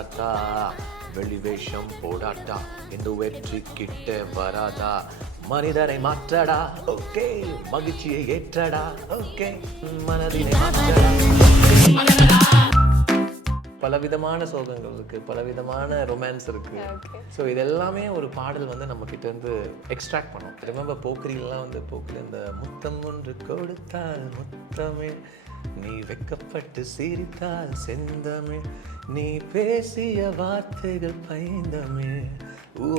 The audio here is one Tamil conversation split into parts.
பண்ணாதா, வெளி வேஷம் போடாட்டா, இந்த வெற்றி கிட்ட வராதா, மனிதரை மாற்றடா, ஓகே, மகிழ்ச்சியை ஏற்றடா, ஓகே, மனதினை மாற்றடா. பலவிதமான சோகங்கள் இருக்கு, பலவிதமான ரொமான்ஸ் இருக்கு. ஸோ இது எல்லாமே ஒரு பாடல் வந்து நம்ம கிட்ட இருந்து எக்ஸ்ட்ராக்ட் பண்ணும். ரிமெம்பர் போக்கிரிலாம் வந்து போக்கிரி இந்த முத்தம் ஒன்று கொடுத்தால் முத்தமிழ், நீ வெக்கப்பட்டு சிரித்தால் செந்தமிழ், நீ பேசிய வார்த்தைகள் பைந்தமிழ், ஓ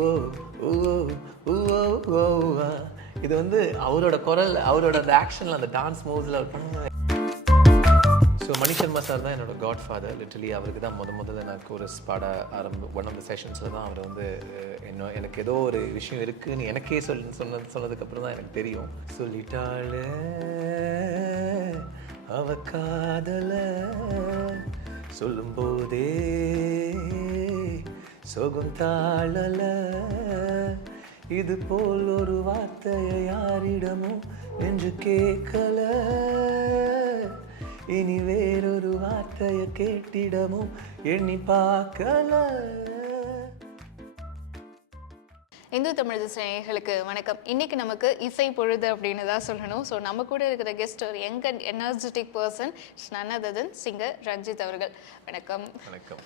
ஓ ஓ ஓ. இது வந்து அவரோட குரல், அவரோட அந்த ஆக்ஷன்ல, அந்த டான்ஸ் மூவ்ஸில் அவர் பண்ணுங்க. ஸோ மணி சர்மா சார் தான் என்னோட காட் ஃபாதர். லிட்டரலி அவருக்கு தான் முதல்ல நான் கோரஸ் பாட ஒன் ஆஃப் த செஷன்ஸில் தான் அவர் வந்து எனக்கு ஏதோ ஒரு விஷயம் இருக்குன்னு எனக்கே சொன்னதுக்கப்புறம் தான் எனக்கு தெரியும். சொல்லிட்டாளே அவ காதல, சொல்லும்போதே சோகம் தாழல, இது போல் ஒரு வார்த்தையை யாரிடமும் என்று கேட்கல, இனி வேறொரு வார்த்தையை கேட்டிடமும் எண்ணி பார்க்கல. இந்து தமிழ் நேயர்களுக்கு வணக்கம். இன்னைக்கு நமக்கு இசை பொழுது அப்படின்னு தான் சொல்லணும். ஸோ நம்ம கூட இருக்கிற கெஸ்ட் ஒரு young and energetic person, none other than singer Ranjith அவர்கள். வணக்கம். வணக்கம்.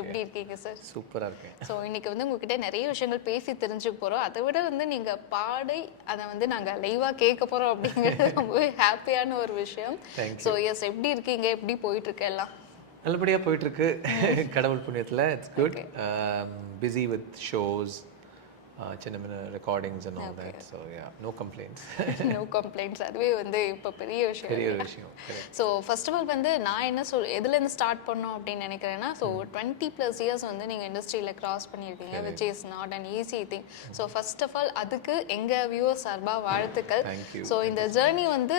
எப்படி இருக்கீங்க சார்? சூப்பராக இருக்கேன். ஸோ இன்னைக்கு வந்து உங்ககிட்ட நிறைய விஷயங்கள் பேசி தெரிஞ்சுக்க போகிறோம். அதை விட வந்து நீங்கள் பாடி அதை வந்து நாங்கள் லைவாக கேட்க போகிறோம் அப்படிங்கிறது ரொம்பவே ஹாப்பியான ஒரு விஷயம். ஸோ எஸ், எப்படி இருக்கீங்க? எப்படி போயிட்டு இருக்கு எல்லாம்? நல்லபடியாக போயிட்டு இருக்கு, கடவுள் புண்ணியத்தில். It's good. Busy with shows, சின்ன recordings and all that. So yeah, no complaints. No complaints. அதுவே வந்து இப்போ பெரிய விஷயம். ஸோ ஃபர்ஸ்ட் ஆஃப் ஆல் வந்து நான் என்ன எதுலேருந்து ஸ்டார்ட் பண்ணோம் அப்படின்னு நினைக்கிறேன்னா, ஸோ 20+ இயர்ஸ் வந்து நீங்கள் இண்டஸ்ட்ரியில் கிராஸ் பண்ணியிருக்கீங்க, which is not an easy thing. So first of all அதுக்கு எங்கள் வியூவர்ஸ் சார்பாக வாழ்த்துக்கள். ஸோ இந்த ஜேர்னி வந்து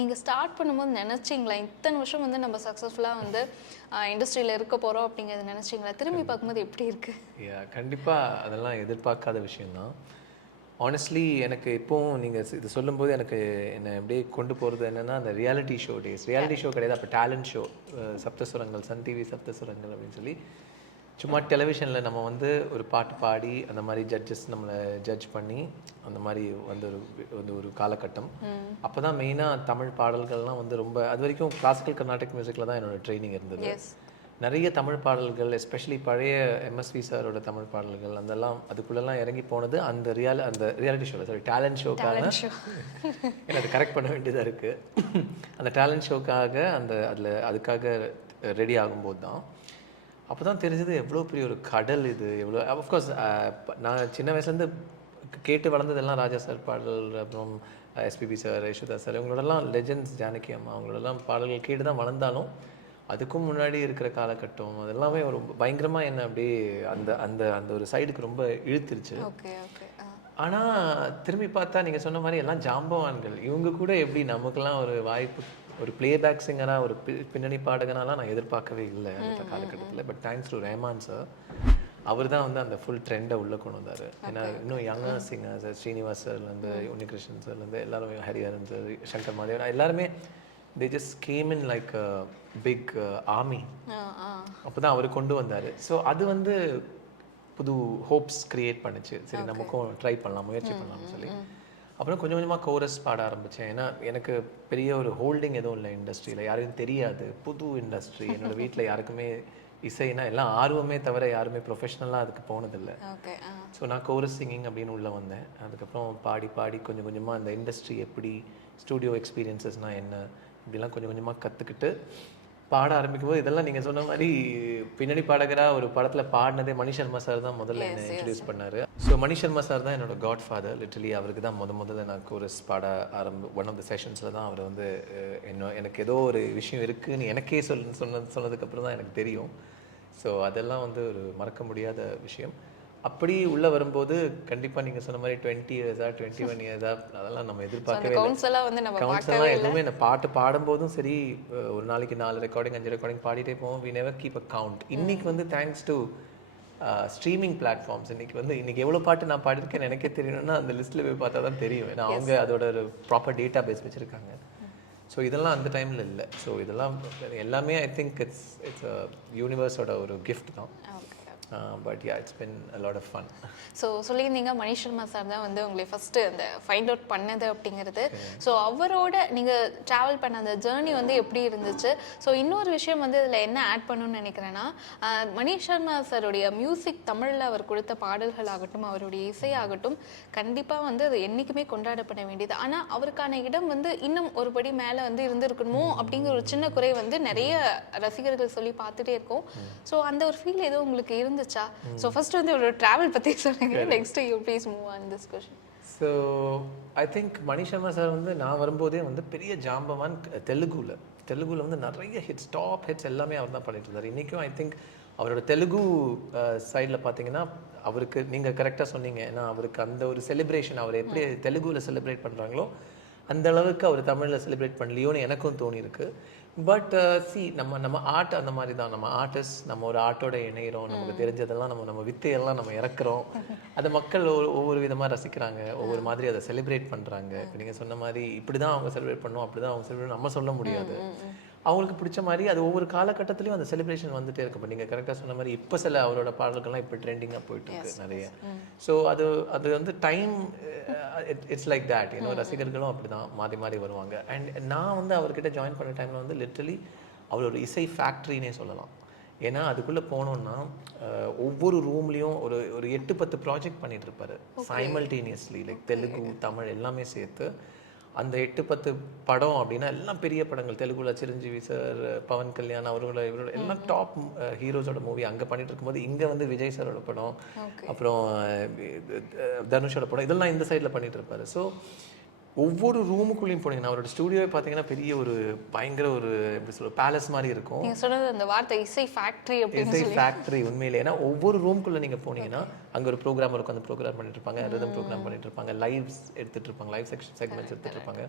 நீங்கள் ஸ்டார்ட் பண்ணும்போது நினச்சிங்களா இத்தனை வருஷம் வந்து நம்ம சக்ஸஸ்ஃபுல்லாக வந்து இண்டஸ்ட்ரியில் இருக்க போகிறோம் அப்படிங்கிறது நினச்சிங்களா? திரும்பி பார்க்கும்போது எப்படி இருக்குது? கண்டிப்பாக அதெல்லாம் எதிர்பார்க்காத விஷயம்தான். ஆனஸ்ட்லி எனக்கு இப்போவும் நீங்கள் இது சொல்லும்போது எனக்கு என்னை அப்படியே கொண்டு போகிறது என்னென்னா, அந்த reality show days. Reality show கிடையாது, அப்போ டேலண்ட் ஷோ, சப்தஸ்வரங்கள், சன் டிவி சப்தஸ்வரங்கள் அப்படின்னு சொல்லி சும்மா டெலிவிஷனில் நம்ம வந்து ஒரு பாட்டு பாடி அந்த மாதிரி ஜட்ஜஸ் நம்மளை ஜட்ஜ் பண்ணி அந்த மாதிரி வந்து ஒரு காலகட்டம். அப்போ தான் மெயினாக தமிழ் பாடல்கள்லாம் வந்து ரொம்ப, அது வரைக்கும் கிளாசிக்கல் கர்நாடிக் மியூசிக்கில் தான் என்னோடய ட்ரைனிங் இருந்தது. நிறைய தமிழ் பாடல்கள், எஸ்பெஷலி பழைய எம்எஸ்வி சாரோட தமிழ் பாடல்கள் அதெல்லாம் அதுக்குள்ளெல்லாம் இறங்கி போனது அந்த ரியாலிட்டி ஷோவில், சாரி டேலண்ட் ஷோக்காக. எனக்கு அது கரெக்ட் பண்ண வேண்டியதாக இருக்குது. அந்த டேலண்ட் ஷோக்காக அதுக்காக ரெடி ஆகும்போது தான் அப்போ தான் தெரிஞ்சது எவ்வளோ பெரிய ஒரு கடல் இது. எவ்வளோ அஃப்கோர்ஸ் நான் சின்ன வயசுலேருந்து கேட்டு வளர்ந்ததெல்லாம் ராஜா சார் பாடல், அப்புறம் எஸ்பிபி சார், யசோதா சார், இவங்களோடலாம் லெஜெண்ட்ஸ், ஜானகி அம்மா, அவங்களோடலாம் பாடல்கள் கேட்டு தான் வளர்ந்தாலும் அதுக்கும் முன்னாடி இருக்கிற காலகட்டம் அதெல்லாமே ஒரு பயங்கரமாக என்ன அப்படியே அந்த அந்த அந்த ஒரு சைடுக்கு ரொம்ப இழுத்துருச்சு. ஆனால் திரும்பி பார்த்தா நீங்கள் சொன்ன மாதிரி எல்லாம் ஜாம்பவான்கள். இவங்க கூட எப்படி நமக்கெல்லாம் ஒரு வாய்ப்பு, ஒரு பிளேபேக் சிங்கராக, ஒரு பின்னணி பாடகனாலாம் நான் எதிர்பார்க்கவே இல்லை அந்த காலகட்டத்தில். But thanks to Rahman sir, அவர் தான் வந்து அந்த ஃபுல் ட்ரெண்டை உள்ளே கொண்டு வந்தார். ஏன்னா இன்னும் யங்கர் சிங்கர் சார், ஸ்ரீனிவாஸ் சார்லேருந்து, உன்னிகிருஷ்ணன் சார்லேருந்து எல்லாருமே, ஹரிஹரன் சார், சங்கர் மாதேவன், எல்லாருமே they just came in like a big army. அப்போ தான் அவர் கொண்டு வந்தார். ஸோ அது வந்து புது ஹோப்ஸ் க்ரியேட் பண்ணுச்சு. சரி நமக்கும் ட்ரை பண்ணலாம், முயற்சி பண்ணலாம்னு சொல்லி அப்புறம் கொஞ்சம் கொஞ்சமாக கோரஸ் பாட ஆரம்பித்தேன். ஏன்னா எனக்கு பெரிய ஒரு ஹோல்டிங் எதுவும் இல்லை இண்டஸ்ட்ரியில், யாருக்கும் தெரியாது, புது இண்டஸ்ட்ரி. என்னோடய வீட்டில் யாருக்குமே இசைனா எல்லாம் ஆர்வமே தவிர யாருமே ப்ரொஃபஷ்னலாக அதுக்கு போனதில்லை. ஸோ நான் கோரஸ் சிங்கிங் அப்படின்னு உள்ளே வந்தேன். அதுக்கப்புறம் பாடி பாடி கொஞ்சம் கொஞ்சமாக அந்த இண்டஸ்ட்ரி எப்படி, ஸ்டூடியோ எக்ஸ்பீரியன்ஸஸ்னால் என்ன, இப்படிலாம் கொஞ்சம் கொஞ்சமாக கற்றுக்கிட்டு பாட ஆரம்பிக்கும் போது இதெல்லாம் நீங்கள் சொன்ன மாதிரி பின்னணி பாடகராக ஒரு படத்தில் பாடினதே மணி சர்மா சார் தான் முதல்ல என்னை இன்ட்ரடியூஸ் பண்ணார். ஸோ மணி சர்மா சார் தான் என்னோட காட் ஃபாதர். லிட்டரலி அவருக்கு தான் முதல்ல நான் கோரஸ் பாட ஒன் ஆஃப் த செஷன்ஸில் தான் அவர் வந்து எனக்கு ஏதோ ஒரு விஷயம் இருக்குன்னு எனக்கே சொன்னதுக்கப்புறம் தான் எனக்கு தெரியும். ஸோ அதெல்லாம் வந்து ஒரு மறக்க முடியாத விஷயம். அப்படி உள்ளே வரும்போது கண்டிப்பாக நீங்கள் சொன்ன மாதிரி 20 இயர்ஸா 21 இயர்ஸா அதெல்லாம் நம்ம எதிர்பார்க்கவே இல்லை. கவுன்ஸ்லாம் எதுவுமே இந்த பாட்டு பாடும்போதும் சரி, ஒரு நாளைக்கு 4 ரெக்கார்டிங் 5 ரெக்கார்டிங் பாடிட்டே போவோம். We never keep a count. இன்னைக்கு வந்து தேங்க்ஸ் டு ஸ்ட்ரீமிங் பிளாட்ஃபார்ம்ஸ் இன்னைக்கு எவ்வளோ பாட்டு நான் பாடிருக்கேன்னு எனக்கே தெரியணும்னா அந்த லிஸ்ட்டில் போய் பார்த்தா தான் தெரியும். ஏன்னா அவங்க அதோட ஒரு ப்ராப்பர் டேட்டா பேஸ் வச்சுருக்காங்க. ஸோ இதெல்லாம் அந்த டைமில் இல்லை. ஸோ இதெல்லாம் எல்லாமே ஐ திங்க் இட்ஸ் யூனிவர்ஸோட ஒரு கிஃப்ட் தான். But yeah it's been a lot of fun. So சொல்லியிருந்தீங்க மணிஷ் சர்மா சார் தான் வந்து உங்களை ஃபஸ்ட்டு அந்த ஃபைண்ட் அவுட் பண்ணது அப்படிங்கிறது. ஸோ அவரோட நீங்கள் ட்ராவல் பண்ண அந்த ஜேர்னி வந்து எப்படி இருந்துச்சு? ஸோ இன்னொரு விஷயம் வந்து இதில் என்ன ஆட் பண்ணணும்னு நினைக்கிறேன்னா, மணிஷ் சர்மா சாருடைய மியூசிக் தமிழில் அவர் கொடுத்த பாடல்கள் ஆகட்டும், அவருடைய இசையாகட்டும், கண்டிப்பாக வந்து அது என்றைக்குமே கொண்டாடப்பட வேண்டியது. ஆனால் அவருக்கான இடம் வந்து இன்னும் ஒரு படி மேலே வந்து இருந்திருக்கணுமோ அப்படிங்கிற ஒரு சின்ன குறை வந்து நிறைய ரசிகர்கள் சொல்லி பார்த்துட்டே இருக்கோம். ஸோ அந்த ஒரு ஃபீல் ஏதோ உங்களுக்கு இருந்துச்சா? ஸோ ஃபர்ஸ்ட் வந்து ஒரு ட்ராவல் பற்றி சொல்லுங்க. Next you please move on this question. So I think Manish Sharma sir வந்து நான் வரும்போதே வந்து பெரிய ஜாம்பவான் தெலுங்குல வந்து நிறைய ஹிட்ஸ், டாப் ஹிட்ஸ் எல்லாமே அவர் தான் பண்ணிட்டு இருந்தார். இன்றைக்கும் ஐ திங்க் அவரோட தெலுங்கு சைடில் பார்த்தீங்கன்னா அவருக்கு நீங்கள் கரெக்டாக சொன்னீங்க. ஏன்னா அவருக்கு அந்த ஒரு செலிப்ரேஷன் அவர் எப்படி தெலுங்குல செலிப்ரேட் பண்ணுறாங்களோ அந்த அளவுக்கு அவர் தமிழில் செலிப்ரேட் பண்ணலையோன்னு எனக்கும் தோணியிருக்கு. பட் நம்ம ஆர்ட் அந்த மாதிரி தான். நம்ம ஆர்டிஸ்ட், நம்ம ஒரு ஆர்ட்டோட இணைகிறோம், நமக்கு தெரிஞ்சதெல்லாம் நம்ம வித்தையெல்லாம் நம்ம இறக்குறோம். அதை மக்கள் ஒவ்வொரு விதமாக ரசிக்கிறாங்க, ஒவ்வொரு மாதிரி அதை செலிப்ரேட் பண்ணுறாங்க. இப்போ நீங்கள் சொன்ன மாதிரி இப்படி தான் அவங்க செலிப்ரேட் பண்ணணும், அப்படி தான் அவங்க செலிப்ரேட் நம்ம சொல்ல முடியாது. அவங்களுக்கு பிடிச்ச மாதிரி அது ஒவ்வொரு காலகட்டத்திலையும் அந்த செலிப்ரேஷன் வந்துட்டே இருக்கும். இப்போ நீங்கள் கரெக்டாக சொன்ன மாதிரி இப்போ சில அவரோட பாடல்கள்லாம் இப்போ ட்ரெண்டிங்காக போயிட்டு இருக்கு நிறைய. ஸோ அது வந்து டைம் இட்ஸ் லைக் தேட். ரசிகர்களும் அப்படி தான் மாறி மாறி வருவாங்க. அண்ட் நான் வந்து அவர்கிட்ட ஜாயின் பண்ண டைமில் வந்து லிட்ரலி அவரோட இசை ஃபேக்ட்ரினே சொல்லலாம். ஏன்னா அதுக்குள்ளே போனோன்னா ஒவ்வொரு ரூம்லேயும் ஒரு 8-10 ப்ராஜெக்ட் பண்ணிட்டு இருப்பாரு சைமல்டேனியஸ்லி, லைக் தெலுங்கு தமிழ் எல்லாமே சேர்த்து. அந்த 8-10 படம் அப்படின்னா எல்லாம் பெரிய படங்கள். தெலுங்குல சிரஞ்சீவி சார், பவன் கல்யாண் அவரோட இவரோட எல்லாம் டாப் ஹீரோஸோட மூவி அங்கே பண்ணிட்டு இருக்கும்போது இங்கே வந்து விஜய் சாரோட படம், அப்புறம் தனுஷோட படம் இதெல்லாம் இந்த சைடில் பண்ணிட்டு இருப்பாரு. ஸோ ஒவ்வொரு ரூமுக்குள்ளேயும் போனீங்கன்னா அவரோட ஸ்டுடியோவை பார்த்தீங்கன்னா பெரிய ஒரு பயங்கர ஒரு எப்படி சொல்ற பேலஸ் மாதிரி இருக்கும். நீங்க சொன்னது அந்த வார்த்தை இசை ஃபேக்டரி அப்படின்னு சொல்லி இசை ஃபேக்டரி உண்மையிலே. ஏன்னா ஒவ்வொரு ரூமுக்குள்ள நீங்க போனீங்கன்னா அங்கே ஒரு ப்ரோக்ராம் இருக்கும், அந்த ப்ரோக்ராம் பண்ணிட்டு இருப்பாங்க, ரிதம் ப்ரோக்ராம் பண்ணிட்டு இருப்பாங்க, லைவ்ஸ் எடுத்துட்டு இருப்பாங்க, லைவ் செக்மெண்ட்ஸ் எடுத்துட்டு இருப்பாங்க.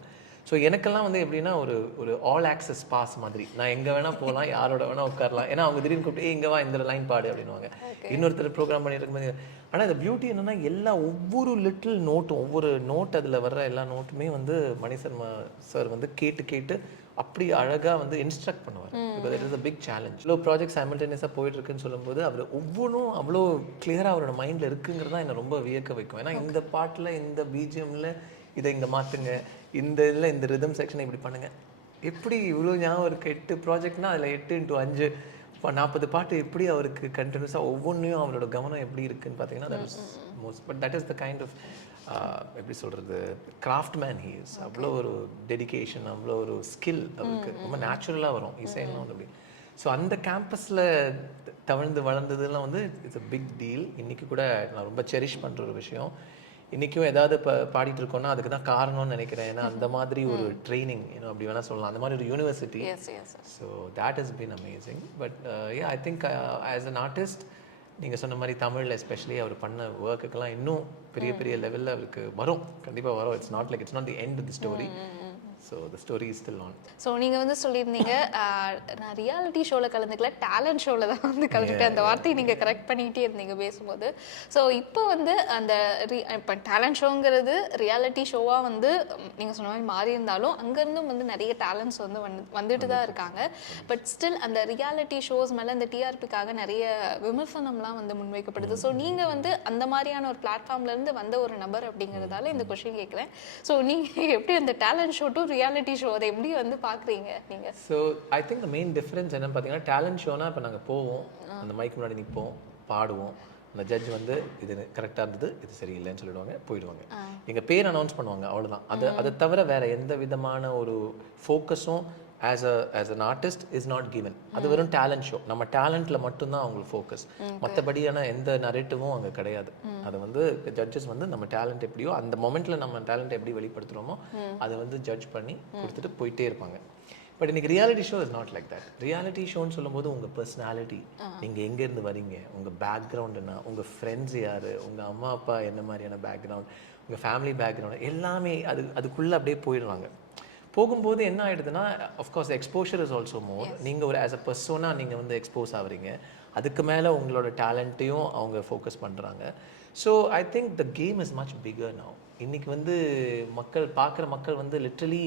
ஸோ எனக்கெல்லாம் வந்து எப்படின்னா ஒரு ஆல் ஆக்சஸ் பாஸ் மாதிரி. நான் எங்கே வேணால் போகலாம், யாரோட வேணால் உட்காரலாம். ஏன்னா அவங்க திடீர்னு கூப்பிட்டு இங்கே வா இந்த லைன் பாடு அப்படின்வாங்க. இன்னொருத்தர் ப்ரோக்ராம் பண்ணிட்டு இருக்கும்போது. ஆனால் இந்த பியூட்டி என்னன்னா ஒவ்வொரு லிட்டில் நோட்டும், ஒவ்வொரு நோட் அதில் வர்ற எல்லா நோட்டுமே வந்து மணிஷ் சர்மா சார் வந்து கேட்டு அப்படி அழகாக வந்து இன்ஸ்ட்ரக்ட் பண்ணுவார். Because it is a big challenge. இவ்வளோ ப்ராஜெக்ட் சைமல்டேனியஸாக போயிட்டு இருக்குன்னு சொல்லும்போது அவர் ஒவ்வொன்றும் அவ்வளோ கிளியராக அவரோட மைண்டில் இருக்குங்கிறதா என்னை ரொம்ப வியக்க வைக்கும். ஏன்னா இந்த பாட்டில் இந்த பிஜிஎம்ல இதை இங்கே மாற்றுங்க, இந்த இதில் இந்த ரிதம் செக்ஷனை இப்படி பண்ணுங்க, எப்படி இவ்வளோ ஞாபகம் இருக்குது. 8 ப்ராஜெக்ட்னா அதில் 8x5 40 பாட்டு எப்படி அவருக்கு கண்டினியூஸாக ஒவ்வொன்றையும் அவரோட கவனம் எப்படி இருக்குன்னு பார்த்தீங்கன்னா that is most. But that is the kind of எப்படி சொல்கிறது கிராஃப்ட் மேன் ஹி இஸ். அவ்வளோ ஒரு டெடிகேஷன், அவ்வளோ ஒரு ஸ்கில் அவருக்கு ரொம்ப நேச்சுரலாக வரும் இசையெல்லாம் வந்து அப்படி. ஸோ அந்த கேம்பஸில் தவழ்ந்து வளர்ந்ததுலாம் வந்து இட்ஸ் அ பிக் டீல். இன்றைக்கி கூட நான் ரொம்ப செரிஷ் பண்ணுற ஒரு விஷயம். இன்றைக்கும் ஏதாவது இப்போ பாடிட்டு இருக்கோன்னா அதுக்கு தான் காரணம்னு நினைக்கிறேன். ஏன்னா அந்த மாதிரி ஒரு ட்ரைனிங் அப்படி வேணால் சொல்லலாம், அந்த மாதிரி ஒரு university. So that has been amazing. But I think as an artist நீங்கள் சொன்ன மாதிரி தமிழில் எஸ்பெஷலி அவர் பண்ண ஒர்க்குக்கெல்லாம் இன்னும் பெரிய பெரிய லெவலில் அவருக்கு வரும், கண்டிப்பாக வரும். It's not the end of the story. So the story is still on. So நீங்கள் வந்து சொல்லியிருந்தீங்க நான் ரியாலிட்டி ஷோவில் கலந்துக்கல, டேலண்ட் ஷோவில் தான் வந்து கலந்துட்டேன். அந்த வார்த்தையை நீங்கள் கரெக்ட் பண்ணிகிட்டே இருந்தீங்க பேசும்போது. ஸோ இப்போ வந்து அந்த இப்போ டேலண்ட் ஷோங்கிறது ரியாலிட்டி ஷோவாக வந்து நீங்கள் சொன்ன மாதிரி மாறி இருந்தாலும் அங்கேருந்தும் வந்து நிறைய டேலண்ட்ஸ் வந்து வந்துட்டு தான் இருக்காங்க. பட் ஸ்டில் அந்த ரியாலிட்டி ஷோஸ் மேலே அந்த டிஆர்பிக்காக நிறைய விமர்சனம்லாம் வந்து முன்வைக்கப்படுது. ஸோ நீங்கள் வந்து அந்த மாதிரியான ஒரு பிளாட்ஃபார்ம்லேருந்து வந்த ஒரு நபர் அப்படிங்கிறதால இந்த கொஸ்டின் கேட்குறேன். ஸோ நீங்கள் எப்படி அந்த talent show to reality show அதை எப்படி வந்து பார்க்குறீங்க நீங்கள்? So I think the main difference என்னன்னு பார்த்தீங்கன்னா, டேலண்ட் ஷோனா இப்போ நாங்கள் போவோம், அந்த மைக் முன்னாடி நிற்போம், பாடுவோம், அந்த ஜட்ஜ் வந்து இது கரெக்டாக இருந்தது, இது சரியில்லைன்னு சொல்லிடுவாங்க, போயிடுவாங்க. எங்கள் பேர் அனௌன்ஸ் பண்ணுவாங்க, அவ்வளோதான். அதை தவிர வேறு எந்த விதமான ஒரு ஃபோக்கஸும் as an artist is not given. அது வெறும் டேலண்ட் ஷோ. நம்ம டேலண்ட்டில் மட்டும்தான் அவங்களுக்கு ஃபோக்கஸ். மற்றபடியான எந்த நரேட்டிவும் அங்கே கிடையாது. அது வந்து ஜட்ஜஸ் வந்து நம்ம டேலண்ட் எப்படியோ அந்த மொமெண்ட்டில் நம்ம டேலண்ட் எப்படி வெளிப்படுத்துகிறோமோ அதை வந்து ஜட்ஜ் பண்ணி கொடுத்துட்டு போயிட்டே இருப்பாங்க. பட் இன்னைக்கு reality show is not like that. Reality ஷோன்னு சொல்லும்போது உங்கள் பர்சனாலிட்டி, நீங்கள் எங்கேருந்து வரீங்க, உங்கள் பேக்ரவுண்ட் என்ன, உங்கள் ஃப்ரெண்ட்ஸ் யார், உங்கள் அம்மா அப்பா என்ன மாதிரியான பேக்ரவுண்ட், உங்கள் ஃபேமிலி பேக்ரவுண்ட் எல்லாமே அதுக்குள்ளே அப்படியே போயிடுவாங்க. போகும்போது என்ன ஆகிடுதுன்னா, of course exposure is also more. நீங்கள் ஒரு ஆஸ் அ பர்சனாக நீங்கள் வந்து எக்ஸ்போஸ் ஆகுறீங்க, அதுக்கு மேலே உங்களோட டேலண்ட்டையும் அவங்க ஃபோக்கஸ் பண்ணுறாங்க. So I think the game is much figure now. இன்றைக்கி வந்து பார்க்குற மக்கள் வந்து லிட்ரலி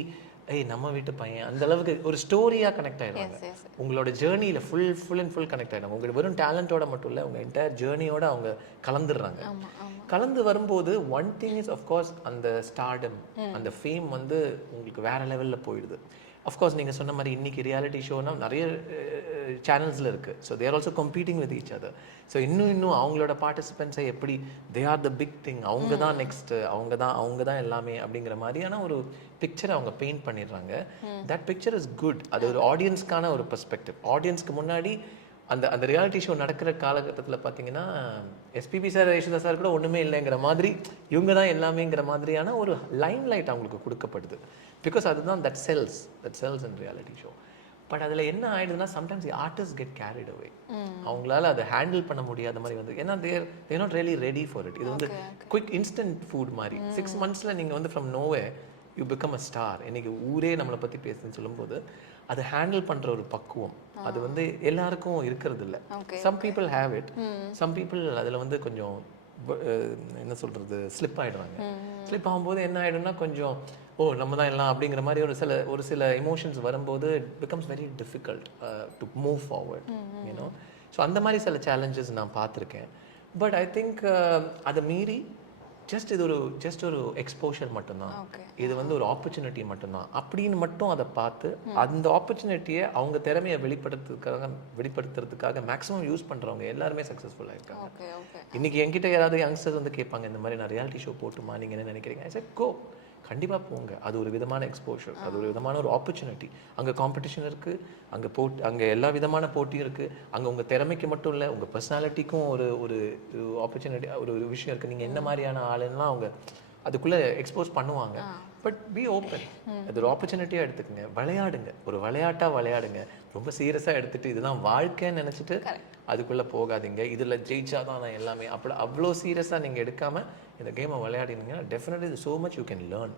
ஏய் நம்ம வீட்டு பையன் அந்த அளவுக்கு ஒரு ஸ்டோரியாக கனெக்ட் ஆகிடுவாங்க. உங்களோட ஜேர்னியில் ஃபுல் அண்ட் ஃபுல் கனெக்ட் ஆகிடும். உங்களுக்கு வெறும் டேலண்ட்டோட மட்டும் இல்லை, உங்கள் என்டையர் ஜேர்னியோட அவங்க கலந்துடுறாங்க. கலந்து வரும்போது ஒன் திங் இஸ் அஃப்கோர்ஸ் அந்த ஸ்டார்டம், அந்த ஃபேம் வந்து உங்களுக்கு வேற லெவலில் போயிடுது. அஃப்கோர்ஸ் நீங்கள் சொன்ன மாதிரி இன்றைக்கி ரியாலிட்டி ஷோனா நிறைய சேனல்ஸில் இருக்குது. So they're also competing with each other. So இன்னும் அவங்களோட பார்ட்டிசிபென்ட்ஸை எப்படி they are the big thing, அவங்க தான் நெக்ஸ்ட்டு, அவங்க தான் எல்லாமே அப்படிங்கிற மாதிரியான ஒரு பிக்சரை அவங்க பெயிண்ட் பண்ணிடுறாங்க. That picture is good. அது ஒரு ஆடியன்ஸ்க்கான ஒரு பெர்ஸ்பெக்டிவ். ஆடியன்ஸ்க்கு முன்னாடி அந்த ரியாலிட்டி ஷோ நடக்கிற காலகட்டத்தில் பார்த்தீங்கன்னா எஸ்பிபி சார், யேசுதாஸ் சார் கூட ஒன்றுமே இல்லைங்கிற மாதிரி, இவங்க தான் எல்லாமேங்கிற மாதிரியான ஒரு லைம் லைட் அவங்களுக்கு கொடுக்கப்படுது. பிகாஸ் அதுதான் that sells in reality show. But அதில் என்ன ஆயிடுதுன்னா sometimes the artist get carried away. அவங்களால அதை ஹேண்டில் பண்ண முடியாத மாதிரி வந்து, ஏன்னா they're not really ready for it. இது வந்து குயிக் இன்ஸ்டன்ட் ஃபுட் மாதிரி. 6 months நீங்கள் வந்து from nowhere you become a star. இன்னைக்கு ஊரே நம்மளை பற்றி பேசுன்னு சொல்லும்போது அதை ஹேண்டில் பண்ணுற ஒரு பக்குவம் அது வந்து எல்லாருக்கும் இருக்கிறது இல்லை. Some people have it, some people அதில் வந்து கொஞ்சம் என்ன சொல்கிறது ஸ்லிப் ஆகிடுவாங்க. ஸ்லிப் ஆகும்போது என்ன ஆகிடும்னா கொஞ்சம் நம்ம தான் எல்லாம் அப்படிங்கிற மாதிரி ஒரு சில எமோஷன்ஸ் வரும்போது it becomes very difficult to move forward, you know. So அந்த மாதிரி சில சேலஞ்சஸ் நான் பார்த்துருக்கேன். பட் ஐ திங்க் அதை மீறி ஜஸ்ட் ஒரு எக்ஸ்போஷர் மட்டும்தான், இது வந்து ஒரு ஆப்பர்ச்சுனிட்டி மட்டும்தான் அப்படின்னு மட்டும் அதை பார்த்து அந்த ஆப்பர்ச்சுனிட்டியை அவங்க திறமையை வெளிப்படுத்துறதுக்காக மேக்ஸிமம் யூஸ் பண்ணுறவங்க எல்லாருமே சக்ஸஸ்ஃபுல்லாக இருக்காங்க. இன்னைக்கு என்கிட்ட யாராவது யங்ஸ்டர்ஸ் வந்து கேட்பாங்க, இந்த மாதிரி நான் ரியாலிட்டி ஷோ போட்டுமா, நீங்கள் என்ன நினைக்கிறீங்க? ஐ சேட் கோ, கண்டிப்பாக போங்க. அது ஒரு விதமான எக்ஸ்போஷர், அது ஒரு விதமான ஒரு ஆப்பர்ச்சுனிட்டி. அங்கே காம்படிஷன் இருக்குது, அங்கே எல்லா விதமான போட்டியும் இருக்குது. அங்கே உங்கள் திறமைக்கு மட்டும் இல்லை, உங்கள் பர்சனாலிட்டிக்கும் ஒரு ஆப்பர்ச்சுனிட்டி, ஒரு விஷயம் இருக்குது. நீங்கள் என்ன மாதிரியான ஆளுன்னா அவங்க அதுக்குள்ளே எக்ஸ்போஸ் பண்ணுவாங்க. பட் பி ஓப்பன், அது ஒரு ஆப்பர்ச்சுனிட்டியாக எடுத்துக்கங்க, விளையாடுங்க, ஒரு விளையாட்டாக விளையாடுங்க. ரொம்ப சீரியஸாக எடுத்துகிட்டு இதுதான் வாழ்க்கைன்னு நினச்சிட்டு அதுக்குள்ளே போகாதீங்க. இதில் ஜெயிச்சாதான் நான் எல்லாமே அவ்வளோ சீரியஸாக நீங்கள் எடுக்காமல் இந்த கேமை விளையாடினீங்கன்னா definitely so much you can learn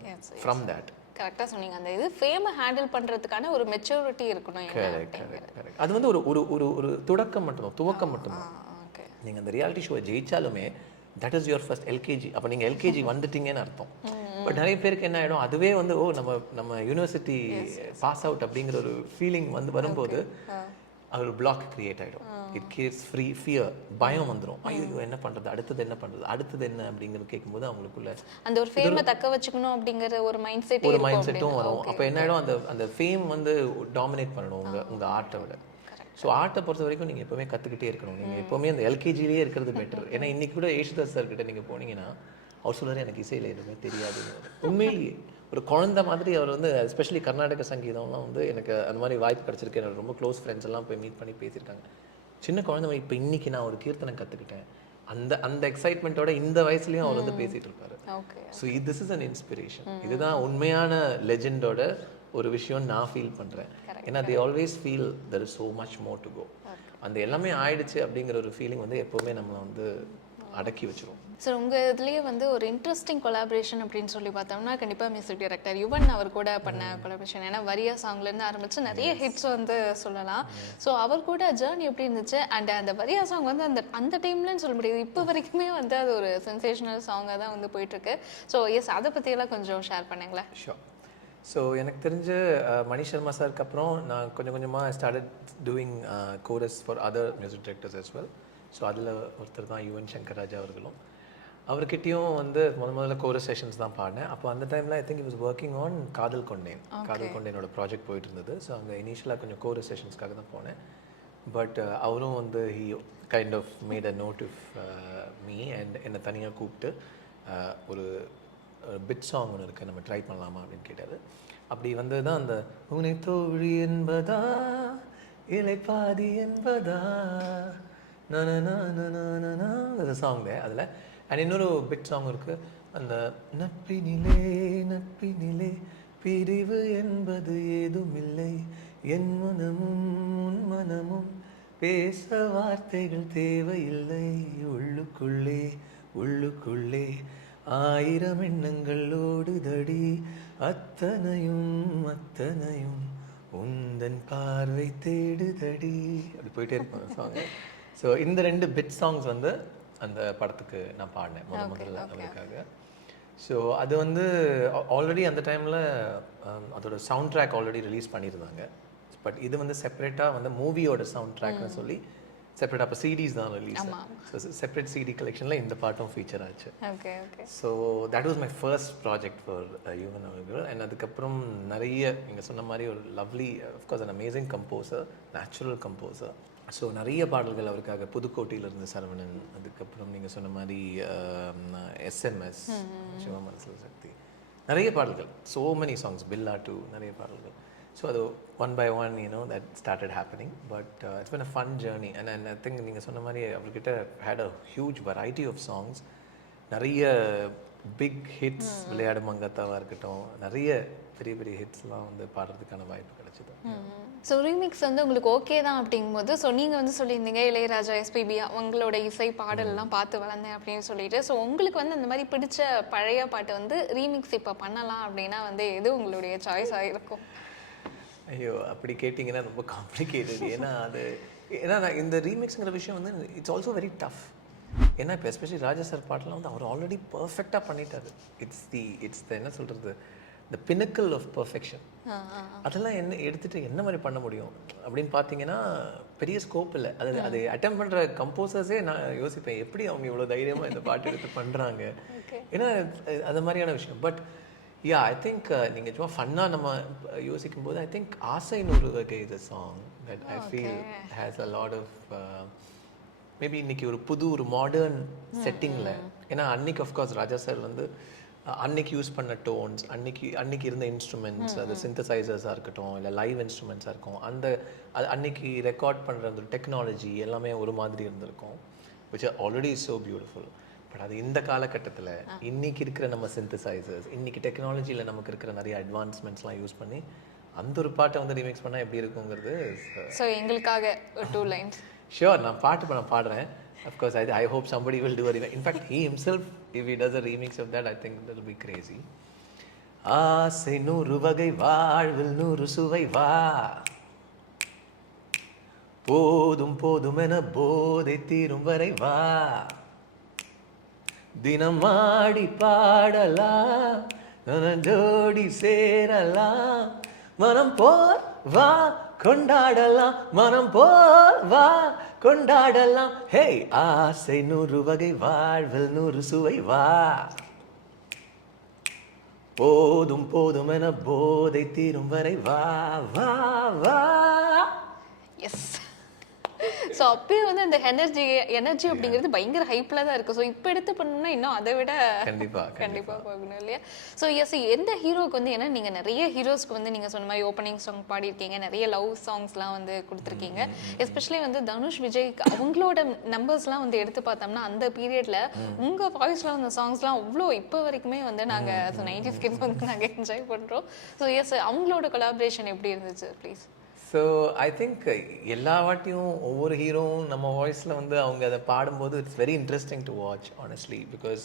from that. கரெக்டாக சொன்னீங்க. அந்த இது ஃபேமை ஹேண்டில் பண்ணுறதுக்கான ஒரு மெச்சூரிட்டி இருக்கணும். கரெக்ட். அது வந்து ஒரு துவக்கம் மட்டும்தான். நீங்கள் அந்த ரியாலிட்டி ஷோவை ஜெயிச்சாலுமே that is your first LKG. அப்போ நீங்கள் எல்கேஜி வந்துட்டீங்கன்னு அர்த்தம். பட் நிறைய பேருக்கு என்ன ஆகிடும், அதுவே வந்து நம்ம யூனிவர்சிட்டி பாஸ் அவுட் அப்படிங்கிற ஒரு ஃபீலிங் வரும்போது அது ஒரு பிளாக் கிரியேட் ஆகிடும். இட் கிரியேட்ஸ் ஃபியர், பயம் வந்துடும். ஐயோ என்ன பண்ணுறது, அடுத்தது என்ன அப்படிங்கிறது கேட்கும்போது அவங்களுக்குள்ள அந்த ஒரு ஃபேமை தக்க வச்சுக்கணும் அப்படிங்கிற ஒரு மைண்ட் செட்டும் வரும். அப்போ என்ன ஆகிடும், அந்த ஃபேம் வந்து டாமினேட் பண்ணணும் உங்கள் ஆர்ட்டை விட. ஸோ ஆர்ட்டை பொறுத்த வரைக்கும் நீங்கள் எப்போவுமே கற்றுக்கிட்டே இருக்கணும். நீங்கள் எப்போவுமே அந்த எல்கேஜிலேயே இருக்கிறது பெட்டர். ஏன்னா இன்றைக்கி கூட யேசுதாஸ் சார் கிட்ட நீங்கள் போனீங்கன்னா அவர் சொல்லுவார், எனக்கு இசையில் எதுவுமே தெரியாதுன்னு. உண்மையிலேயே ஒரு குழந்தை மாதிரி அவர் வந்து, எஸ்பெஷலி கர்நாடக சங்கீதம்லாம் வந்து எனக்கு அந்த மாதிரி வாய்ப்பு கிடச்சிருக்கு. என்னோட ரொம்ப க்ளோஸ் ஃப்ரெண்ட்ஸ் எல்லாம் போய் மீட் பண்ணி பேசியிருக்காங்க. சின்ன குழந்தை இப்போ இன்றைக்கி நான் ஒரு கீர்த்தனை கற்றுக்கிட்டேன், அந்த எக்ஸைட்மெண்ட்டோட இந்த வயசுலையும் அவர் வந்து பேசிகிட்டு இருப்பார். So this is an inspiration. இதுதான் உண்மையான லெஜெண்டோட ஒரு விஷயம் நான் ஃபீல் பண்ணுறேன். ஏன்னா they always feel there is so much more to go. அந்த எல்லாமே ஆயிடுச்சு அப்படிங்கிற ஒரு ஃபீலிங் வந்து எப்போவுமே நம்மளை வந்து அடக்கி வச்சிரும். சார் உங்கள் இதுலேயே வந்து ஒரு இன்ட்ரெஸ்டிங் கொலாபரேஷன் அப்படின்னு சொல்லி பார்த்தோம்னா கண்டிப்பாக மியூசிக் டைரக்டர் யுவன் அவர் கூட பண்ண கொலாபரேஷன். ஏன்னா வரியா சாங்லேருந்து ஆரம்பித்து நிறைய ஹிட்ஸ் வந்து சொல்லலாம். ஸோ அவர் கூட ஜேர்னி எப்படி இருந்துச்சு? அண்ட் அந்த வரியா சாங் வந்து அந்த டைம்லன்னு சொல்ல முடியாது, இப்போ வரைக்குமே வந்து அது ஒரு சென்சேஷனல் சாங்காக தான் வந்து போயிட்டுருக்கு. ஸோ அதை பற்றியெல்லாம் கொஞ்சம் ஷேர் பண்ணுங்களேன். ஷோர். ஸோ எனக்கு தெரிஞ்ச மணி சர்மா சாருக்கு அப்புறம் நான் கொஞ்சமாக started doing chorus for other music directors as well. So அதில் ஒருத்தர் தான் யுவன் சங்கர் ராஜா அவர்களும். அவர்கிட்டையும் வந்து முதல்ல கோரஸ் செஷன்ஸ் தான் பாடினேன். அப்போ அந்த டைமில் I think it was working on காதல் கொண்டேனோட ப்ராஜெக்ட் போயிட்டு இருந்தது. ஸோ அங்கே இனிஷியலாக கொஞ்சம் கோரஸ் செஷன்ஸ்க்காக தான் போனேன். பட் அவரும் வந்து he kind of made a note of me and என்னை தனியாக கூப்பிட்டு ஒரு பிட் சாங் ஒன்று இருக்குது, நம்ம ட்ரை பண்ணலாமா அப்படின்னு கேட்டார். அப்படி வந்தது தான் அந்த உனை தோழி என்பதா இலை பாதி என்பதா அந்த சாங் அதில். அண்ட் இன்னொரு பிட் சாங் இருக்குது, அந்த நட்பினிலே பிரிவு என்பது ஏதுமில்லை, என் மனமும் உன் மனமும் பேச வார்த்தைகள் தேவையில்லை, உள்ளுக்குள்ளே 1000 எண்ணங்கள் ஓடுதடி, அத்தனையும் உந்தன் பார்வை தேடுதடி. அப்படி போயிட்டே இருப்போம் சாங். ஸோ இந்த 2 பிட் சாங்ஸ் வந்து அந்த படத்துக்கு நான் பாடினேன் முதல்ல அவருக்காக. ஸோ அது வந்து ஆல்ரெடி அந்த டைமில் அதோட சவுண்ட் ட்ராக் ஆல்ரெடி ரிலீஸ் பண்ணியிருந்தாங்க. பட் இது வந்து செப்பரேட்டாக வந்து மூவியோட சவுண்ட் ட்ராக்னு சொல்லி செப்பரேட் அப்போ சிடிஸ் தான் ரிலீஸ். ஸோ செப்பரேட் சிடி கலெக்ஷனில் இந்த பாட்டும் ஃபீச்சர் ஆச்சு. Okay okay. So that was my first project for Yuvan அவர்கள். அண்ட் அதுக்கப்புறம் நிறைய நீங்கள் சொன்ன மாதிரி ஒரு lovely, of course an amazing composer, natural composer. So நிறைய பாடல்கள் அவருக்காக புதுக்கோட்டையிலிருந்து சரவணன், அதுக்கப்புறம் நீங்கள் சொன்ன மாதிரி எஸ்எம்எஸ், சிவமனசில் சக்தி, நிறைய பாடல்கள், so many songs, Billa two, நிறைய பாடல்கள். ஸோ அது one by one that started happening. But it's been a fun journey. And I think நீங்கள் சொன்ன மாதிரி அவர்கிட்ட had a huge variety of songs. நிறைய பிக் ஹிட்ஸ், விளையாடு மங்காத்தாவாக இருக்கட்டும், நிறைய பெரிய பெரிய ஹிட்ஸ்லாம் வந்து பாடுறதுக்கான வாய்ப்பு கிடைச்சிது. ஸோ ரீமிக்ஸ் வந்து உங்களுக்கு ஓகே தான் அப்படிங்கும்போது, ஸோ நீங்கள் வந்து சொல்லியிருந்தீங்க இளையராஜா, எஸ்பிபி அவங்களோட இசை பாடல்லாம் பார்த்து வளர்ந்தேன் அப்படின்னு சொல்லிட்டு, ஸோ உங்களுக்கு வந்து அந்த மாதிரி பிடிச்ச பழைய பாட்டு வந்து ரீமிக்ஸ் இப்போ பண்ணலாம் அப்படின்னா வந்து எது உங்களுடைய சாய்ஸாக இருக்கும்? ஐயோ, அப்படி கேட்டிங்கன்னா ரொம்ப காம்ப்ளிகேட்டட். ஏன்னா நான் இந்த ரீமிக்ஸுங்கிற விஷயம் வந்து இட்ஸ் ஆல்சோ வெரி டஃப். ஏன்னா இப்போ எஸ்பெஷலி ராஜா சார் பாட்டெலாம் வந்து அவர் ஆல்ரெடி பர்ஃபெக்டாக பண்ணிட்டாரு. இட்ஸ் என்ன சொல்கிறது, த பினக்கிள் ஆஃப் பர்ஃபெக்ஷன். அதெல்லாம் எடுத்துகிட்டு என்ன மாதிரி பண்ண முடியும் அப்படின்னு பார்த்தீங்கன்னா பெரிய ஸ்கோப் இல்லை. அது அட்டெம்ப் பண்ணுற கம்போசர்ஸே நான் யோசிப்பேன், எப்படி அவங்க இவ்வளோ தைரியமாக இந்த பாட்டு எடுத்து பண்ணுறாங்க. ஏன்னா அந்த மாதிரியான விஷயம். பட் ஐ திங்க் நீங்கள் சும்மா ஃபன்னாக நம்ம யோசிக்கும் போது I think Aasai Nooru Vagai is a song that I feel has a lot of maybe இன்னைக்கு ஒரு மாடர்ன் செட்டிங்கில். ஏன்னா அன்னைக்கு ஆஃப்கோர்ஸ் ராஜா சார் வந்து அன்னைக்கு யூஸ் பண்ண டோன்ஸ், அன்னைக்கு இருந்த இன்ஸ்ட்ருமெண்ட்ஸ், அது சிந்தசைசர்ஸாக இருக்கட்டும் இல்லை லைவ் இன்ஸ்ட்ருமெண்ட்ஸாக இருக்கும், அன்னைக்கு ரெக்கார்ட் பண்ணுற அந்த டெக்னாலஜி எல்லாமே ஒரு மாதிரி இருந்திருக்கும், which are already so beautiful. But அது இந்த காலகட்டத்தில் இன்னைக்கு இருக்கிற நம்ம சிந்தசைசர்ஸ், இன்னைக்கு டெக்னாலஜியில் நமக்கு இருக்கிற நிறைய அட்வான்ஸ்மெண்ட்ஸ்லாம் யூஸ் பண்ணி அந்த ஒரு பாட்டை வந்து ரீமிக்ஸ் பண்ணால் எப்படி இருக்குங்கிறது. ஸோ எங்களுக்காக 2 lines. ஷியோர், நான் பாடுறேன். Of course I hope somebody will do a remix. In fact, he himself, if he does a remix of that, I think that will be crazy. ஆசை 100 வகை, வாழ்வில் 100 சுவை, வா போதும் போதும் என போதை தீரும் வரை, வா தினம் ஆடி பாடலாம், ஜோடி சேரலாம், மனம் போல் வா கொண்டாடலாம், மனம் போல் வா கொண்டாடலாம். ஹே, ஆசை 100 வகை, வாழ்வில் 100 சுவை, வா போதும் போதும் என போதை தீரும் வரை, வா வா வா. எஸ். ஸோ அப்பயே வந்து அந்த எனர்ஜி அப்படிங்கிறது பயங்கர ஹைப்பில் தான் இருக்குது. ஸோ இப்போ எடுத்து பண்ணணும்னா இன்னும் அதை விட கண்டிப்பாக போகணும் இல்லையா? ஸோ எஸ், எந்த ஹீரோக்கு வந்து, ஏன்னா நீங்கள் நிறைய ஹீரோஸ்க்கு வந்து நீங்கள் சொன்ன மாதிரி ஓப்பனிங் சாங் பாடியிருக்கீங்க, நிறைய லவ் சாங்ஸ்லாம் வந்து கொடுத்துருக்கீங்க. எஸ்பெஷலி வந்து தனுஷ், விஜய் அவங்களோட நம்பர்ஸ்லாம் வந்து எடுத்து பார்த்தோம்னா அந்த பீரியடில் உங்கள் வாய்ஸில் அந்த சாங்ஸ்லாம் அவ்வளோ இப்போ வரைக்குமே வந்து நாங்கள் 90s கிட்ஸ் வந்து நாங்கள் என்ஜாய் பண்ணுறோம். ஸோ எஸ், அவங்களோட கொலாபரேஷன் எப்படி இருந்துச்சு ப்ளீஸ்? ஸோ ஐ திங்க் எல்லா வாட்டியும் ஒவ்வொரு ஹீரோவும் நம்ம வாய்ஸில் வந்து அவங்க அதை பாடும்போது it's very interesting to watch honestly. Because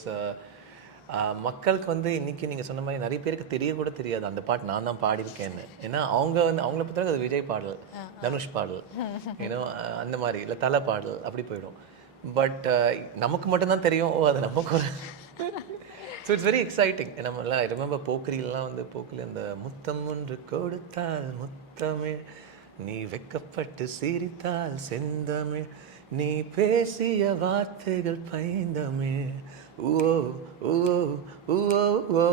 மக்களுக்கு வந்து இன்றைக்கி நீங்கள் சொன்ன மாதிரி நிறைய பேருக்கு தெரியக்கூட தெரியாது அந்த பாட்டு நான் தான் பாடியிருக்கேன்னு. ஏன்னா அவங்கள பொறுத்தவரைக்கும் அது விஜய் பாடல், தனுஷ் பாடல், ஏன்னோ அந்த மாதிரி, இல்லை தலை பாடல், அப்படி போயிடும். பட் நமக்கு மட்டும்தான் தெரியும், ஓ அது நமக்கு ஒரு ஸோ இட்ஸ் வெரி எக்ஸைட்டிங். நம்மளாம் ஐ ரிமெம்பர் போக்கிரிலாம் வந்து அந்த முத்தம் ஒன்று கொடுத்தால் முத்தமிழ், நீ வெக்கப்பட்டு சிரித்தால் செந்தமிழ், நீ பேசிய வார்த்தைகள் பைந்தமிழ், ஓ ஓ ஓ ஓ.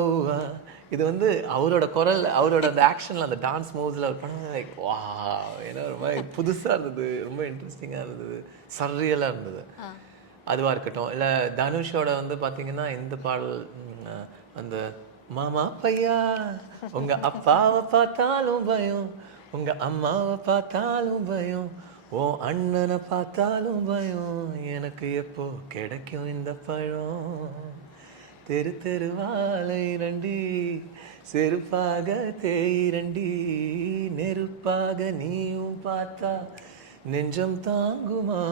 இது வந்து அவரோட குரல், அவரோட அந்த ஆக்ஷனில், அந்த டான்ஸ் மூவ்ஸில் அவர் பண்ண லைக் வா, ஏன்னா ரொம்ப புதுசாக இருந்தது, ரொம்ப இன்ட்ரெஸ்டிங்காக இருந்தது, சர்ரியலாக இருந்தது. அதுவாக இருக்கட்டும், இல்லை தனுஷோட வந்து பார்த்தீங்கன்னா இந்த பாடல், அந்த மாமா பையா உங்கள் அப்பாவை பார்த்தாலும் பயம், உங்கள் அம்மாவை பார்த்தாலும் பயம், ஓ அண்ணனை பார்த்தாலும் பயம், எனக்கு எப்போ கிடைக்கும் இந்த பழம், தெரு தெருவாலை ரண்டி செருப்பாக தேயிரண்டி, நெருப்பாக நீயும் பார்த்தா நெஞ்சம் தாங்குமா.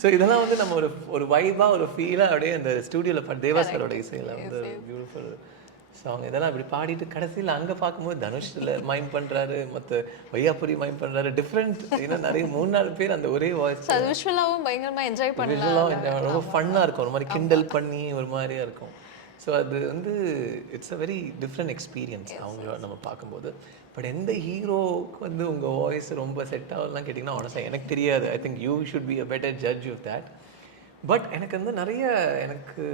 ஸோ இதெல்லாம் வந்து நம்ம ஒரு வைபாக ஒரு ஃபீலாக அப்படியே அந்த ஸ்டூடியோவில் தேவாசரோட இசையில் வந்து பியூட்டிஃபுல் சாங் இதெல்லாம் இப்படி பாடிட்டு கடைசியில் அங்கே பார்க்கும்போது தனுஷில் மைண்ட் பண்ணுறாரு, மற்ற வையாபுரி மைண்ட் பண்ணுறாரு, டிஃப்ரெண்ட், ஏன்னா நிறைய 3-4 பேர் அந்த ஒரே வாய்ஸ். விஷுவலாகவும் பயங்கரமாக என்ஜாய் பண்ணலாம், ரொம்ப ஃபன்னாக இருக்கும், ஒரு மாதிரி கிண்டல் பண்ணி ஒரு மாதிரியா இருக்கும். ஸோ அது வந்து it's a very different experience அவங்கள நம்ம பார்க்கும்போது. பட் எந்த ஹீரோக்கு வந்து உங்கள் வாய்ஸ் ரொம்ப செட் ஆகலாம் கேட்டிங்கன்னா ஆனஸ்டாக எனக்கு தெரியாது. I think you should be a better judge of that. But எனக்கு வந்து நிறைய எனக்கு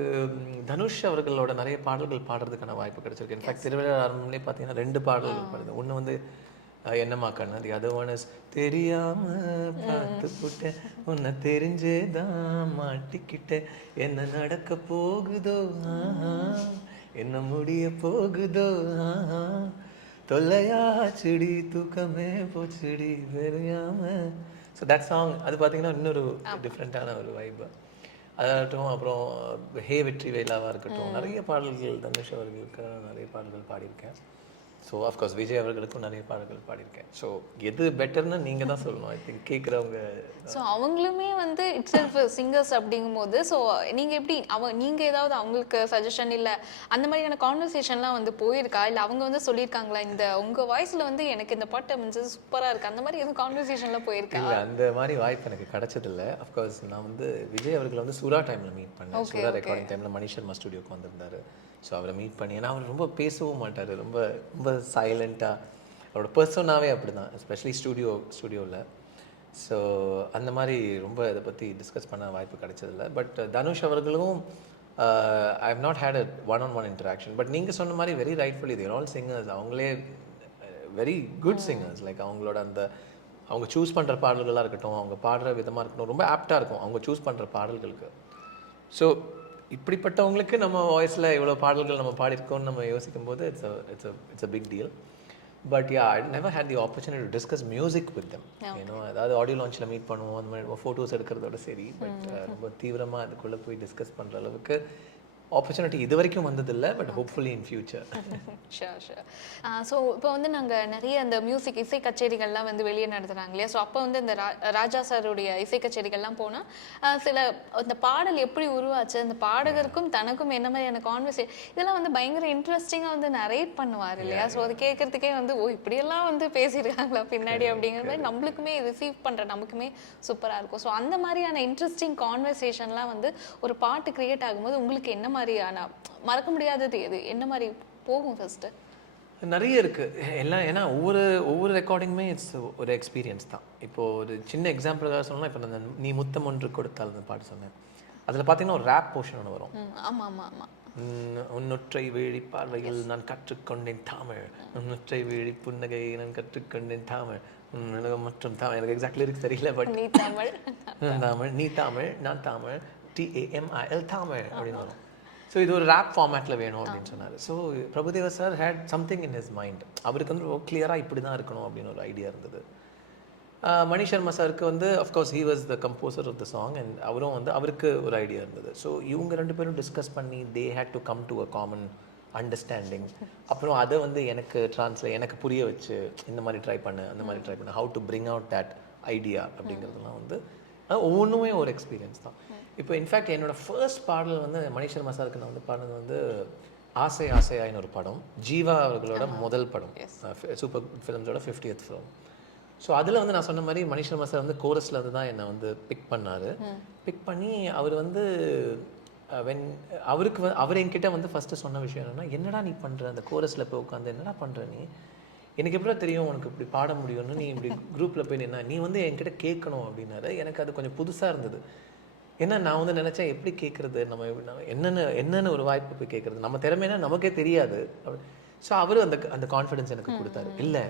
தனுஷ் அவர்களோட நிறைய பாடல்கள் பாடுறதுக்கான வாய்ப்பு கிடைச்சிருக்கு. இன்ஃபேக்ட் திருவிழா ஆரம்பம்லேயே பார்த்தீங்கன்னா 2 பாடல்கள் பாடுது. ஒன்று வந்து என்னம்மா கண்ணு, தி அதர் ஒன் இஸ் தெரியாம பார்த்து புட்டேன் உன்னை தெரிஞ்சேதான் மாட்டிக்கிட்டேன் என்ன நடக்க போகுதோ ஆஹா என்ன முடிய போகுதோ ஆஹா தொல்லையாச்சுடி தூக்கமே போச்சுடி தெரியாம. ஸோ தட் சாங் அது பார்த்தீங்கன்னா இன்னொரு டிஃப்ரெண்ட்டான ஒரு வைப்பு அதாகட்டும். அப்புறம் ஹே வெற்றி வேலாவாக இருக்கட்டும், நிறைய பாடல்கள் தனுஷ் அவர்களுக்கு நிறைய பாடல்கள் பாடியிருக்கேன். ஸோ அஃப்கோர்ஸ் விஜய் அவர்களுக்கும் நிறைய பாடல்கள் பாடியிருக்கேன். ஸோ எது பெட்டர்னு நீங்கள் தான் சொல்லணும். ஐ திங்க் கேட்குறவங்க. ஸோ அவங்களுமே வந்து இட் செல்ஃப் சிங்கர்ஸ் அப்படிங்கும்போது ஸோ நீங்கள் எப்படி நீங்கள் ஏதாவது அவங்களுக்கு சஜஷன் இல்லை அந்த மாதிரியான கான்வர்சேஷன்லாம் வந்து போயிருக்கா, இல்லை அவங்க வந்து சொல்லியிருக்காங்களா இந்த உங்கள் வாய்ஸில் வந்து எனக்கு இந்த பாட்டு அமைஞ்சது சூப்பராக இருக்குது, அந்த மாதிரி எதுவும் கான்வர்சேஷன்லாம் போயிருக்கா? இல்லை, அந்த மாதிரி வாய்ப்பு எனக்கு கிடைச்சதில்லை. அஃப்கோர்ஸ் நான் வந்து விஜய் அவர்களை வந்து சுரா டைமில் மீட் பண்ணேன். சுரா ரெக்கார்டிங் டைமில் மணி சர்மா ஸ்டுடியோக்கு வந்திருந்தாரு. ஸோ அவரை மீட் பண்ணி, ஏன்னா அவர் ரொம்ப பேசவும் மாட்டார், ரொம்ப ரொம்ப சைலண்ட்டாக, அவரோட பர்சனாகவே அப்படி தான், எஸ்பெஷலி ஸ்டுடியோவில். ஸோ அந்த மாதிரி ரொம்ப இதை பற்றி டிஸ்கஸ் பண்ண வாய்ப்பு கிடைச்சதில்ல. பட் தனுஷ் அவர்களும் I have not had a one interaction. But நீங்கள் சொன்ன மாதிரி very rightfully they're all singers. அவங்களே வெரி குட் சிங்கர்ஸ். லைக் அவங்களோட அவங்க சூஸ் பண்ணுற பாடல்களாக இருக்கட்டும், அவங்க பாடுற விதமாக இருக்கட்டும், ரொம்ப ஆப்டாக இருக்கும் அவங்க சூஸ் பண்ணுற பாடல்களுக்கு. ஸோ இப்படிப்பட்டவங்களுக்கு நம்ம வாய்ஸில் இவ்வளோ பாடல்கள் நம்ம பாடியிருக்கோம்னு நம்ம யோசிக்கும் போது it's a big deal. But yeah, I never had the opportunity to discuss music with them. ஏன்னா அதாவது ஆடியோ லான்ச்சில் மீட் பண்ணுவோம், அந்த மாதிரி ஃபோட்டோஸ் எடுக்கிறதோட சரி. பட் ரொம்ப தீவிரமாக அதுக்குள்ளே போய் டிஸ்கஸ் பண்ணுற அளவுக்கு ஆப்பர்ச்சுனிட்டி இது வரைக்கும் வந்ததில்லை. But hopefully in future. Sure. So இப்போ வந்து நாங்கள் நிறைய அந்த மியூசிக் இசை கச்சேரிகள்லாம் வந்து வெளியே நடத்துகிறாங்க இல்லையா? ஸோ அப்போ வந்து இந்த ராஜா சாருடைய இசை கச்சேரிகள்லாம் போனால் சில அந்த பாடல் எப்படி உருவாச்சு, அந்த பாடகருக்கும் தனக்கும் என்ன மாதிரியான கான்வர்சேஷன், இதெல்லாம் வந்து பயங்கர இன்ட்ரெஸ்டிங்காக வந்து நரேட் பண்ணுவார் இல்லையா? ஸோ அது கேட்கறதுக்கே வந்து ஓ இப்படியெல்லாம் வந்து பேசியிருக்காங்களா பின்னாடி அப்படிங்கிற மாதிரி நம்மளுக்குமே ரிசீவ் பண்ணுற நமக்குமே சூப்பராக இருக்கும். ஸோ அந்த மாதிரியான இன்ட்ரெஸ்டிங் கான்வர்சேஷன்லாம் வந்து ஒரு பாட்டு கிரியேட் ஆகும்போது உங்களுக்கு என்ன மாதிரியான மறக்க முடியாதது எது, என்ன மாதிரி போகும் ஃபர்ஸ்ட்? நிறைய இருக்குது எல்லாம். ஏன்னா ஒவ்வொரு ரெக்கார்டிங்குமே இட்ஸ் ஒரு எக்ஸ்பீரியன்ஸ் தான். இப்போது ஒரு சின்ன எக்ஸாம்பிளுக்காக சொன்னால், இப்போ நான் நீ முத்தம் ஒன்று கொடுத்தால் அந்த பாட்டு சொன்னேன். அதில் பார்த்தீங்கன்னா ஒரு ரேப் போர்ஷன் ஒன்று வரும். ஆமாம் ஆமாம் ஆமாம். உன்னொற்றை வீழி பார்வையில் நான் கற்றுக்கொண்டேன் தமிழ், உன்னொற்றை வீழி புன்னகை நான் கற்றுக்கொண்டேன் தமிழ் மற்றும் தமிழ். எனக்கு எக்ஸாக்ட் லிரிக்ஸ் தெரியல. பட் நீ தமிழ் தமிழ், நீ தமிழ், நான் தமிழ், TAMIL தமிழ் அப்படின்னு வரும். ஸோ இது ஒரு ரேப் ஃபார்மேட்டில் வேணும் அப்படின்னு சொன்னார். So Prabhudeva sir had something in his mind. அவருக்கு வந்து கிளியராக இப்படி தான் இருக்கணும் அப்படின்னு ஒரு ஐடியா இருந்தது. மணி சர்மா சாருக்கு வந்து of course he was the composer of the song. And அவரும் வந்து அவருக்கு ஒரு ஐடியா இருந்தது. ஸோ இவங்க 2 பேரும் டிஸ்கஸ் பண்ணி they had to come to a common understanding. அப்புறம் அதை வந்து எனக்கு புரிய வச்சு இந்த மாதிரி ட்ரை பண்ணு, அந்த மாதிரி ட்ரை பண்ணு, how to bring out that idea அப்படிங்கிறதுலாம் வந்து ஒவ்வொன்றுமே ஒரு எக்ஸ்பீரியன்ஸ் தான். இப்போ இன்ஃபேக்ட் என்னோடய ஃபர்ஸ்ட் பாடல் வந்து மணி சர்மா சாருக்கு நான் வந்து பாடினது வந்து ஆசை ஆசையாயின்னு ஒரு படம், ஜீவா அவர்களோட முதல் படம், சூப்பர் ஃபிலிம்ஸோட 50th ஃபிலிம். ஸோ அதில் வந்து நான் சொன்ன மாதிரி மணி சர்மா சார் வந்து கோரஸில் வந்து தான் என்னை வந்து பிக் பண்ணார். பிக் பண்ணி அவர் வந்து அவர் என்கிட்ட வந்து ஃபஸ்ட்டு சொன்ன விஷயம் என்னடா நீ பண்ணுற அந்த கோரஸில் போய் உட்காந்து என்னடா பண்ணுற நீ, எனக்கு எப்படி தெரியும் உனக்கு இப்படி பாட முடியும்னு, நீ இப்படி குரூப்பில் போய் நின்னா நீ வந்து என்கிட்ட கேட்கணும் அப்படின்னாரு. எனக்கு அது கொஞ்சம் புதுசாக இருந்தது. ஏன்னா நான் வந்து நினச்சேன் எப்படி கேட்குறது, நம்ம என்னென்ன ஒரு வாய்ப்பு போய் கேட்குறது, நம்ம திறமைனா நமக்கே தெரியாது. ஸோ அவர் அந்த கான்ஃபிடென்ஸ் எனக்கு கொடுத்தாரு. இல்லை,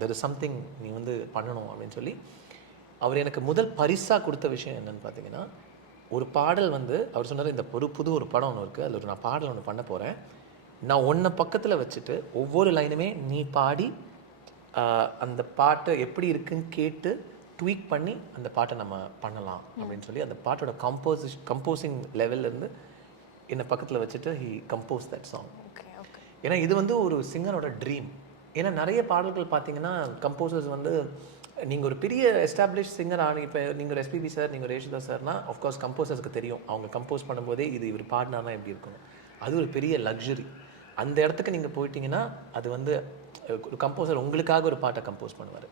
தெர் இஸ் சம்திங் நீ வந்து பண்ணணும் அப்படின்னு சொல்லி அவர் எனக்கு முதல் பரிசாக கொடுத்த விஷயம் என்னன்னு பார்த்தீங்கன்னா, ஒரு பாடல் வந்து அவர் சொன்னார், இந்த புது ஒரு படம் ஒன்று இருக்குது, அதில் நான் பாடல் ஒன்று பண்ண போகிறேன், நான் ஒன்றை பக்கத்தில் வச்சுட்டு ஒவ்வொரு லைனுமே நீ பாடி அந்த பாட்டை எப்படி இருக்குன்னு கேட்டு ட்வீக் பண்ணி அந்த பாட்டை நம்ம பண்ணலாம் அப்படின்னு சொல்லி அந்த பாட்டோட கம்போசிங் லெவல்லேருந்து என்னை பக்கத்தில் வச்சுட்டு ஹி கம்போஸ் தட் சாங். ஏன்னா இது வந்து ஒரு சிங்கரோட ட்ரீம். ஏன்னா நிறைய பாடல்கள் பார்த்தீங்கன்னா கம்போசர்ஸ் வந்து நீங்கள் ஒரு பெரிய எஸ்டாப்ளிஷ் சிங்கர் இப்போ நீங்கள் ஒரு எஸ்பிபி சார், நீங்கள் ஒரு யேசுதாஸ் சார்னா ஆஃப்கோர்ஸ் கம்போசர்ஸ்க்கு தெரியும் அவங்க கம்போஸ் பண்ணும்போதே இது இவர் பாடினார்னா எப்படி இருக்கணும். அது ஒரு பெரிய லக்ஸுரி. அந்த இடத்துக்கு நீங்கள் போயிட்டீங்கன்னா அது வந்து ஒரு கம்போசர் உங்களுக்காக ஒரு பாட்டை கம்போஸ் பண்ணுவார்.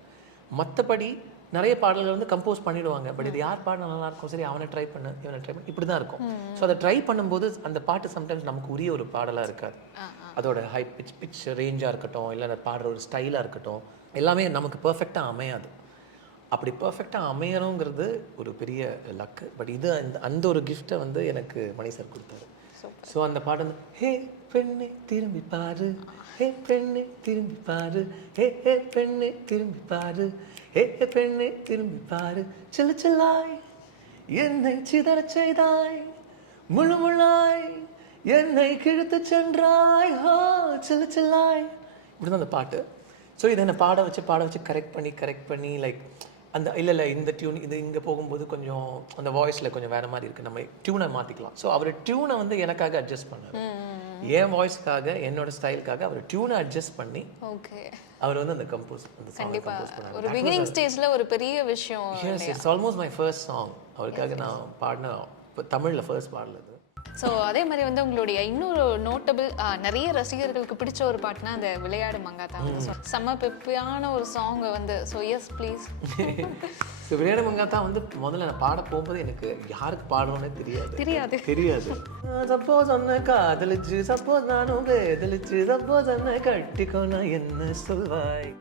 மற்றபடி நிறைய பாடல்கள் வந்து கம்போஸ் பண்ணிடுவாங்க, பட் இது யார் பாடினா நல்லா இருக்கும், சரி அவனை ட்ரை பண்ணு இவனை ட்ரை பண்ணு, இப்படி தான் இருக்கும். ஸோ அதை ட்ரை பண்ணும்போது அந்த பாட்டு சம்டைம்ஸ் நமக்கு உரிய ஒரு பாடலாக இருக்காது. அதோட ஹை பிச் ரேஞ்சாக இருக்கட்டும், இல்லை அந்த பாடுற ஒரு ஸ்டைலாக இருக்கட்டும், எல்லாமே நமக்கு பர்ஃபெக்டாக அமையாது. அப்படி பர்ஃபெக்டாக அமையணுங்கிறது ஒரு பெரிய லக்கு. பட் இது அந்த ஒரு கிஃப்ட்டை வந்து எனக்கு மணி சார் கொடுத்தாரு. ஸோ அந்த பாட்டு வந்து ஹே பெண்ணே திரும்பி பாரு, ஹே பெண்ணே திரும்பி பாரு, ஹே ஹே பெண்ணே திரும்பி பாரு, ஹே ஹே பெண்ணே திரும்பி பாரு, சில்லு சில்லாய் என்னை சிதறச் செய்தாய், முழு முழாய் என்னை கிழித்து சென்றாய், ஹோ சில்லு சில்லாய், இப்படி தான் அந்த பாட்டு. ஸோ இதை என்னை பாட வச்சு கரெக்ட் பண்ணி லைக் அந்த இல்லை இந்த டியூன் இது இங்கே போகும்போது கொஞ்சம் அந்த வாய்ஸில் கொஞ்சம் வேறு மாதிரி இருக்குது, நம்ம டியூனை மாற்றிக்கலாம். ஸோ அவர் டியூனை வந்து எனக்காக அட்ஜஸ்ட் பண்ணார், என் வாய்ஸ்க்காக என்னோட ஸ்டைலுக்காக அவர் டியூனை அட்ஜஸ்ட் பண்ணி ஓகே அவர் வந்து அந்த கம்போஸ் கண்டிப்பா ஒரு பிகினிங் ஸ்டேஜ்ல ஒரு பெரிய விஷயம். S it's almost my first song. அவருக்காக நான் பாடின தமிழில் ஃபர்ஸ்ட் பாடல். ஸோ அதே மாதிரி வந்து உங்களுடைய இன்னொரு நோட்டபிள் நிறைய ரசிகர்களுக்கு பிடிச்ச ஒரு பாட்டுனா அந்த விளையாடு மங்காத்தா வந்து செம்ம பெப்பியான ஒரு சாங் வந்து. So yes please. ஸோ விளையாடு மங்காத்தா வந்து முதல்ல நான் பாட போகும்போது எனக்கு யாருக்கு பாடணும்னே தெரியாது. சப்போஸ் ஒன்ன காதலிச்சு, சப்போஸ் நானும் வேதலிச்சு, சப்போஸ் என்ன கட்டிக்கோனா என்ன சொல்வாய்.